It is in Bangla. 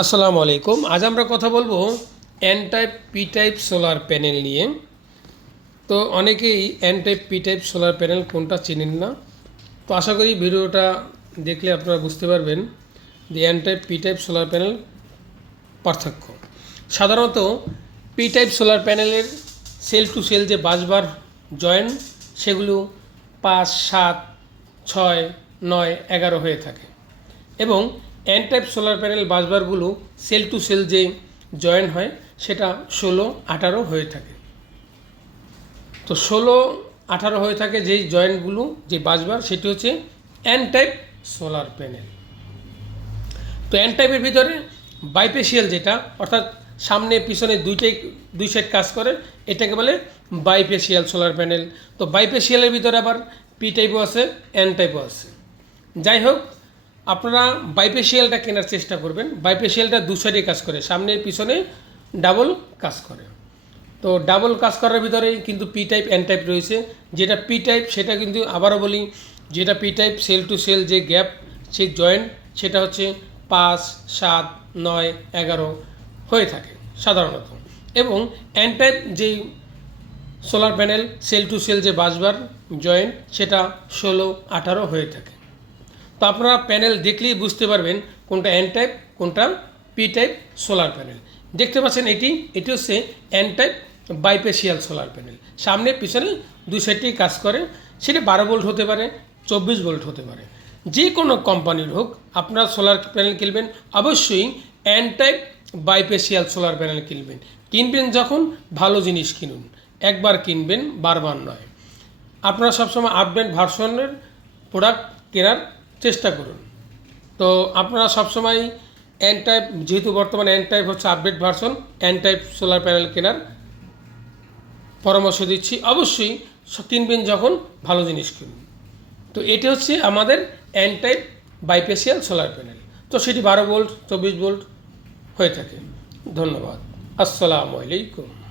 আসসালামু আলাইকুম। আজ আমরা কথা বলব N type P type solar panel নিয়ে। তো অনেকেই N type P type solar panel কোনটা চেনেন না? তো আশা করি ভিডিওটা দেখলে আপনারা বুঝতে পারবেন যে N type P type solar panel পার্থক্য। সাধারণত পি টাইপ সোলার প্যানেলের সেল টু সেল যে বাসবার জয়েন্ট সেগুলো পাঁচ, সাত, ছয়, নয়, এগারো হয়ে থাকে। এবং এন টাইপ সোলার প্যানেল বাসবারগুলো সেল টু সেল যে জয়েন হয়, সেটা ষোলো, আঠারো হয়ে থাকে। তো ষোলো, আঠারো হয়ে থাকে যেই জয়েন্টগুলো যে বাসবার, সেটি হচ্ছে এন টাইপ সোলার প্যানেল তো এন টাইপের ভিতরে বাইপেশিয়াল যেটা, অর্থাৎ সামনে, পিছনে দুইটাই, দুই সাইড কাজ করে, এটাকে বলে বাইপেশিয়াল সোলার প্যানেল তো বাইপেশিয়ালের ভিতরে আবার পি টাইপও আছে এন টাইপও আছে। যাই হোক আপনারা বাইপেশিয়ালটা কেনার চেষ্টা করবেন। বাইপেশিয়ালটা দু সাইডে কাজ করে, সামনে, পিছনে ডাবল কাজ করে। তো ডাবল কাজ করার ভিতরে কিন্তু পি টাইপ এন টাইপ রয়েছে। যেটা পি টাইপ সেটা কিন্তু আবারও বলি, যেটা P type cell to cell যে গ্যাপ সেই জয়েন্ট সেটা হচ্ছে পাঁচ, সাত, নয়, এগারো হয়ে থাকে সাধারণত। এবং এন টাইপ যেই solar panel cell to cell যে বাসবার জয়েন্ট সেটা ষোলো, আঠারো হয়ে থাকে। তো আপনারা প্যানেল দেখলেই বুঝতে পারবেন কোনটা এন টাইপ কোনটা পি টাইপ সোলার প্যানেল দেখতে পাচ্ছেন এটি এটি হচ্ছে N type bifacial solar panel সামনে, পিছনে দুই সাইডেই কাজ করে। সেটা বারো ভোল্ট হতে পারে, চব্বিশ ভোল্ট হতে পারে। যে কোনো কোম্পানির হোক, আপনারা সোলার প্যানেল কিনবেন, অবশ্যই N type bifacial solar panel কিনবেন। কিনবেন যখন, ভালো জিনিস কিনুন। একবার কিনবেন, বারবার নয়। আপনারা সবসময় আপডেট ভার্সনের প্রোডাক্ট কেনার চেষ্টা করুন। তো আপনারা সবসময় এন টাইপ যেহেতু বর্তমানে এন টাইপ হচ্ছে update version N type solar panel কেনার পরামর্শ দিচ্ছি। অবশ্যই কিনবেন যখন, ভালো জিনিস কিনুন। তো এটি হচ্ছে আমাদের N type bifacial solar panel তো সেটি বারো ভোল্ট চব্বিশ ভোল্ট হয়ে থাকে। ধন্যবাদ। আসসালামু আলাইকুম।